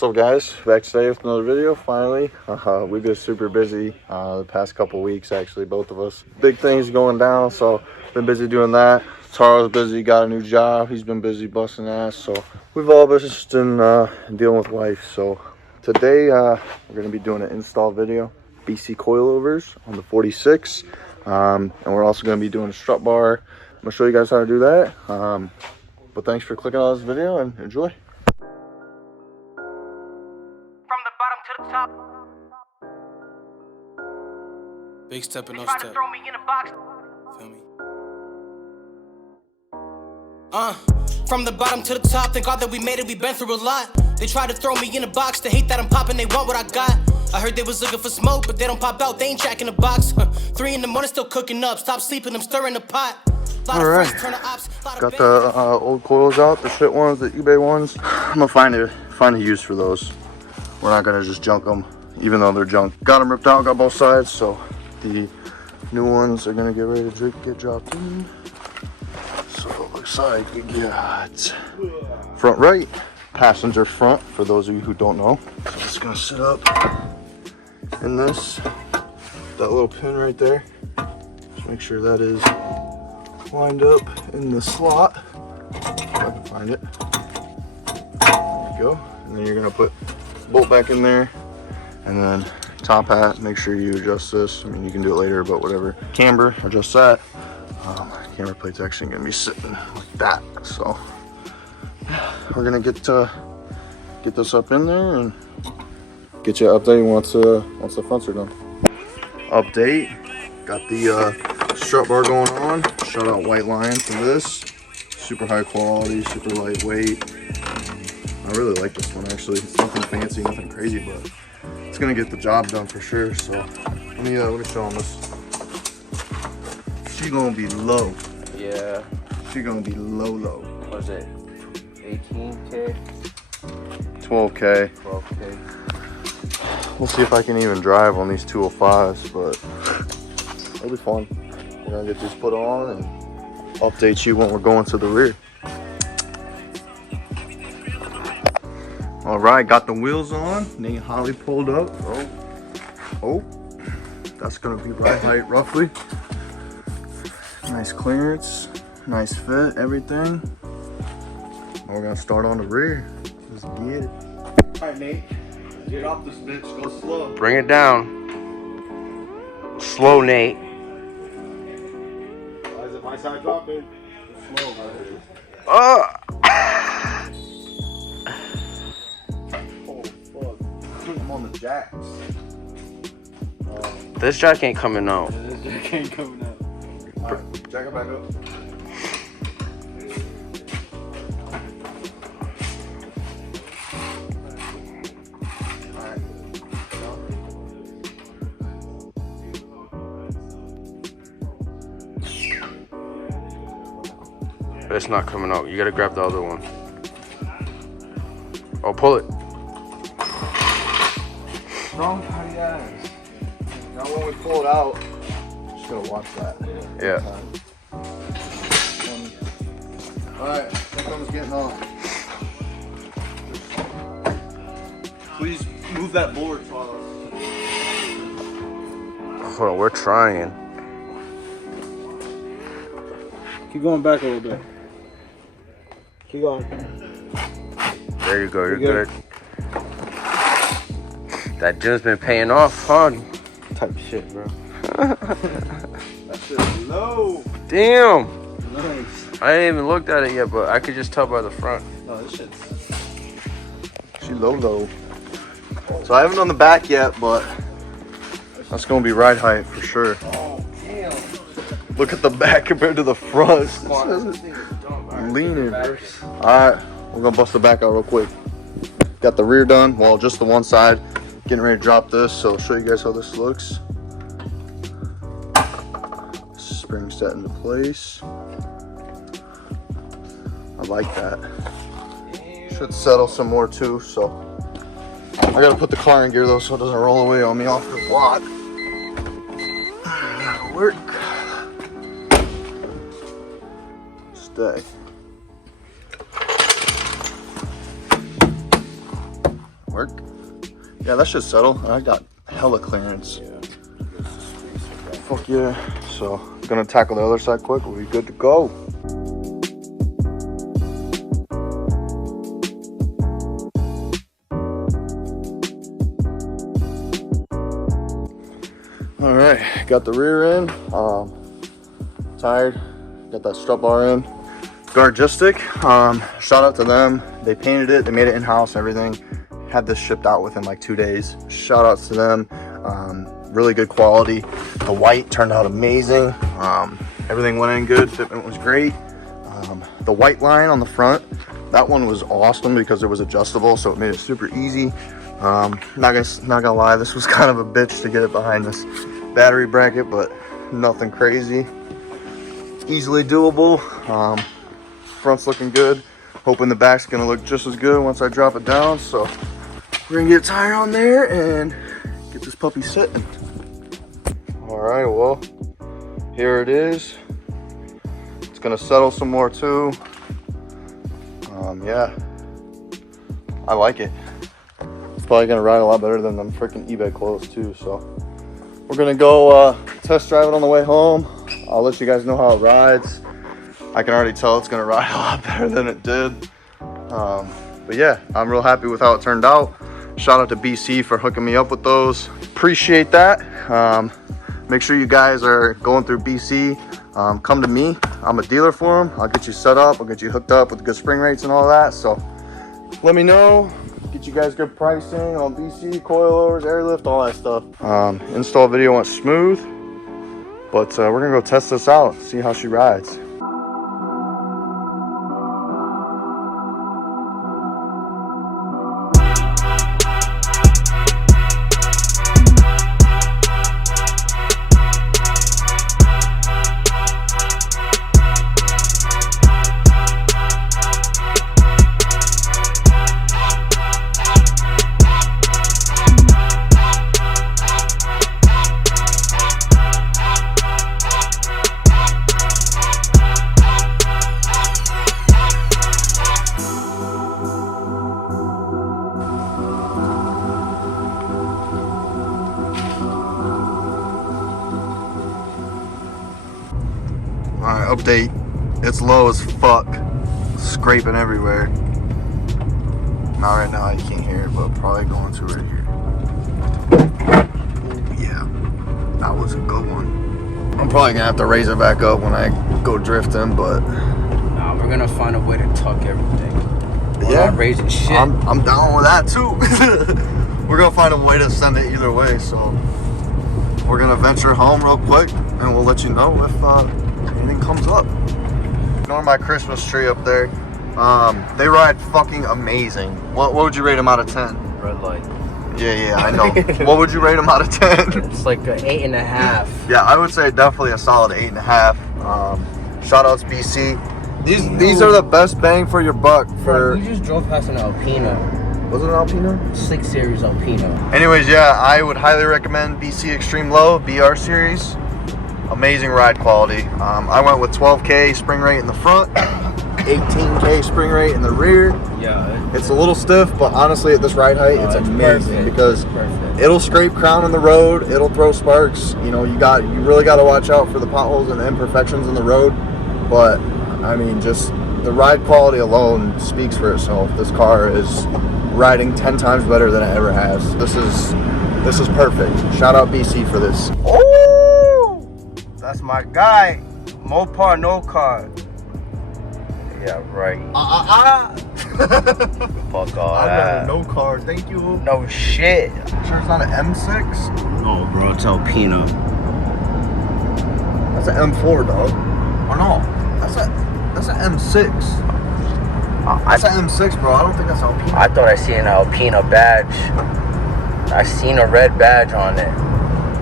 So guys, back today with another video finally. We've been super busy the past couple weeks, actually, both of us. Big things going down, so been busy doing that. Taro's busy, got a new job. He's been busy busting ass, so we've all been just in dealing with life. So today we're gonna be doing an install video, BC coilovers on the 46, and we're also gonna be doing a strut bar. I'm gonna show you guys how to do that. But thanks for clicking on this video and enjoy. Top. Big step and no Try to step. throw me in a box. Feel me? From the bottom to the top, thank God that we made it, we been through a lot. They try to throw me in a box, they hate that I'm popping, they want what I got. I heard they was looking for smoke, but they don't pop out, they ain't tracking the box. 3 in the morning, still cooking up, stop sleeping, I'm stirring the pot. All right, got the old coils out, the shit ones, the eBay ones. I'm gonna find a use for those. We're not gonna just junk them, even though they're junk. Got them ripped out, got both sides, so the new ones are gonna get ready to get dropped in. So it looks like we got front right, passenger front, for those of you who don't know. So it's gonna sit up in this, that little pin right there. Just make sure that is lined up in the slot, if I can find it. There we go. And then you're gonna put bolt back in there, and then top hat, make sure you adjust this. I mean, you can do it later, but whatever. Camber, adjust that. Camber plate's actually gonna be sitting like that, so we're gonna get this up in there and get you an update once the fronts are done. Update, got the strut bar going on. Shout out White Lion for this. Super high quality, super lightweight. I really like this one, actually. It's nothing fancy, nothing crazy, but it's gonna get the job done for sure. So let me show them this. She gonna be low. Yeah. She gonna be low. What is it? 18K? 12K. 12K. We'll see if I can even drive on these 205s, but it'll be fun. We're gonna get these put on and update you when we're going to the rear. All right, got the wheels on. Nate Holly pulled up. Oh, that's gonna be right height roughly. Nice clearance, nice fit, everything. We're gonna start on the rear. Let's get it. All right, Nate, get off this bitch. Go slow. Bring it down. Slow, Nate. Why is it my side dropping? Slow, right? I'm on the jacks. This jack ain't coming out. This jack ain't coming out. Alright, jack it back up. It's not coming out. You gotta grab the other one. Oh, pull it. Strong tight ass. Now when we pull it out, just gotta watch that. Yeah. Alright, here comes getting off. Please move that board for us. Hold on, we're trying. Keep going back a little bit. Keep going. There you go, you're good. That gym's been paying off, huh? Type shit, bro. That shit's low. Damn! Nice. I ain't even looked at it yet, but I could just tell by the front. Oh, this shit's... She low. So I haven't done the back yet, but that's gonna be ride height for sure. Oh, damn. Look at the back compared to the front. I'm leaning, bro. Alright, we're gonna bust the back out real quick. Got the rear done, well, just the one side. Getting ready to drop this, so I'll show you guys how this looks. Spring set into place. I like that. Should settle some more too, so. I gotta put the car in gear though so it doesn't roll away on me off the block. That'll work. Stay. Work? Yeah, that should settle. I got hella clearance. Fuck yeah. So, gonna tackle the other side quick. We'll be good to go. All right, got the rear in. Tired. Got that strut bar in. Gargistic. Shout out to them. They painted it. They made it in-house. Everything. Had this shipped out within like 2 days. Shout outs to them. Really good quality. The white turned out amazing. Everything went in good. Fitment was great. The white line on the front, that one was awesome because it was adjustable, so it made it super easy. Not gonna lie, this was kind of a bitch to get it behind this battery bracket, but nothing crazy. Easily doable. Front's looking good. Hoping the back's gonna look just as good once I drop it down. So we're gonna get a tire on there and get this puppy sitting. All right, well, here it is. It's gonna settle some more too. Yeah, I like it. It's probably gonna ride a lot better than them freaking eBay clothes too. So we're gonna go test drive it on the way home. I'll let you guys know how it rides. I can already tell it's gonna ride a lot better than it did. But yeah, I'm real happy with how it turned out. Shout out to BC for hooking me up with those. Appreciate that. Make sure you guys are going through BC. Come to me. I'm a dealer for them. I'll get you set up. I'll get you hooked up with good spring rates and all that. So let me know. Get you guys good pricing on BC, coilovers, airlift, all that stuff. Install video went smooth. But we're gonna go test this out, see how she rides. Alright, update. It's low as fuck. Scraping everywhere. Not right now, you can't hear it, but probably going to right here. Yeah, that was a good one. I'm probably gonna have to raise it back up when I go drifting, but Nah, we're gonna find a way to tuck everything. We're yeah, not raising shit. I'm down with that too. We're gonna find a way to send it either way, so we're gonna venture home real quick and we'll let you know if anything comes up. Ignore my Christmas tree up there. They ride fucking amazing. What would you rate them out of 10? Red light. Yeah, I know. What would you rate them out of 10? It's like an 8.5. Yeah, I would say definitely a solid 8.5. Shout outs BC. These are the best bang for your buck. For We just drove past an Alpina. was it an Alpina? 6 Series Alpina. Anyways, yeah, I would highly recommend BC Extreme Low BR series. Amazing ride quality. I went with 12K spring rate in the front, 18K spring rate in the rear. Yeah. It's a little stiff, but honestly at this ride height, it's amazing perfect. because Perfect. it'll scrape crown in the road, it'll throw sparks. You know, you really got to watch out for the potholes and the imperfections in the road. But I mean, just the ride quality alone speaks for itself. This car is riding 10 times better than it ever has. This is perfect. Shout out BC for this. Oh, that's my guy. Mopar, no car. Yeah, right. Fuck all I that. want no car, thank you. No shit. Sure it's not an M6? No, bro, it's Alpina. That's an M4, dog. Or no, that's an M6. That's an M6, bro. I don't think that's Alpina. I thought I seen an Alpina badge. I seen a red badge on it.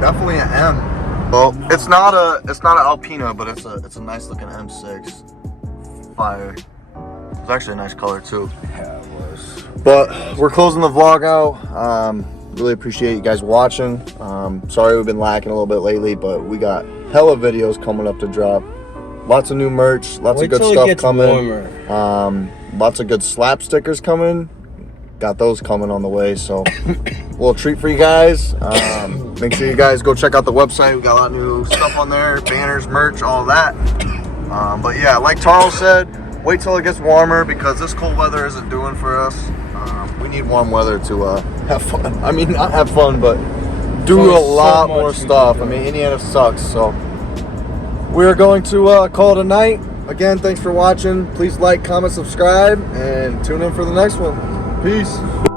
Definitely an M. Well, it's not an Alpina, but it's a nice looking M6. Fire. It's actually a nice color too. Yeah, it was. But we're closing the vlog out. Really appreciate you guys watching. Sorry we've been lacking a little bit lately, but we got hella videos coming up to drop. Lots of new merch, lots of good stuff coming. Warmer. Lots of good slap stickers coming. got those coming on the way. So a little treat for you guys. Make sure you guys go check out the website. We got a lot of new stuff on there, banners, merch, all that. But yeah, like Charles said, wait till it gets warmer because this cold weather isn't doing for us. We need warm weather to have fun. I mean, not have fun, but do a lot more stuff. I mean, Indiana sucks. So we're going to call it a night. Again, thanks for watching. Please like, comment, subscribe, and tune in for the next one. Peace.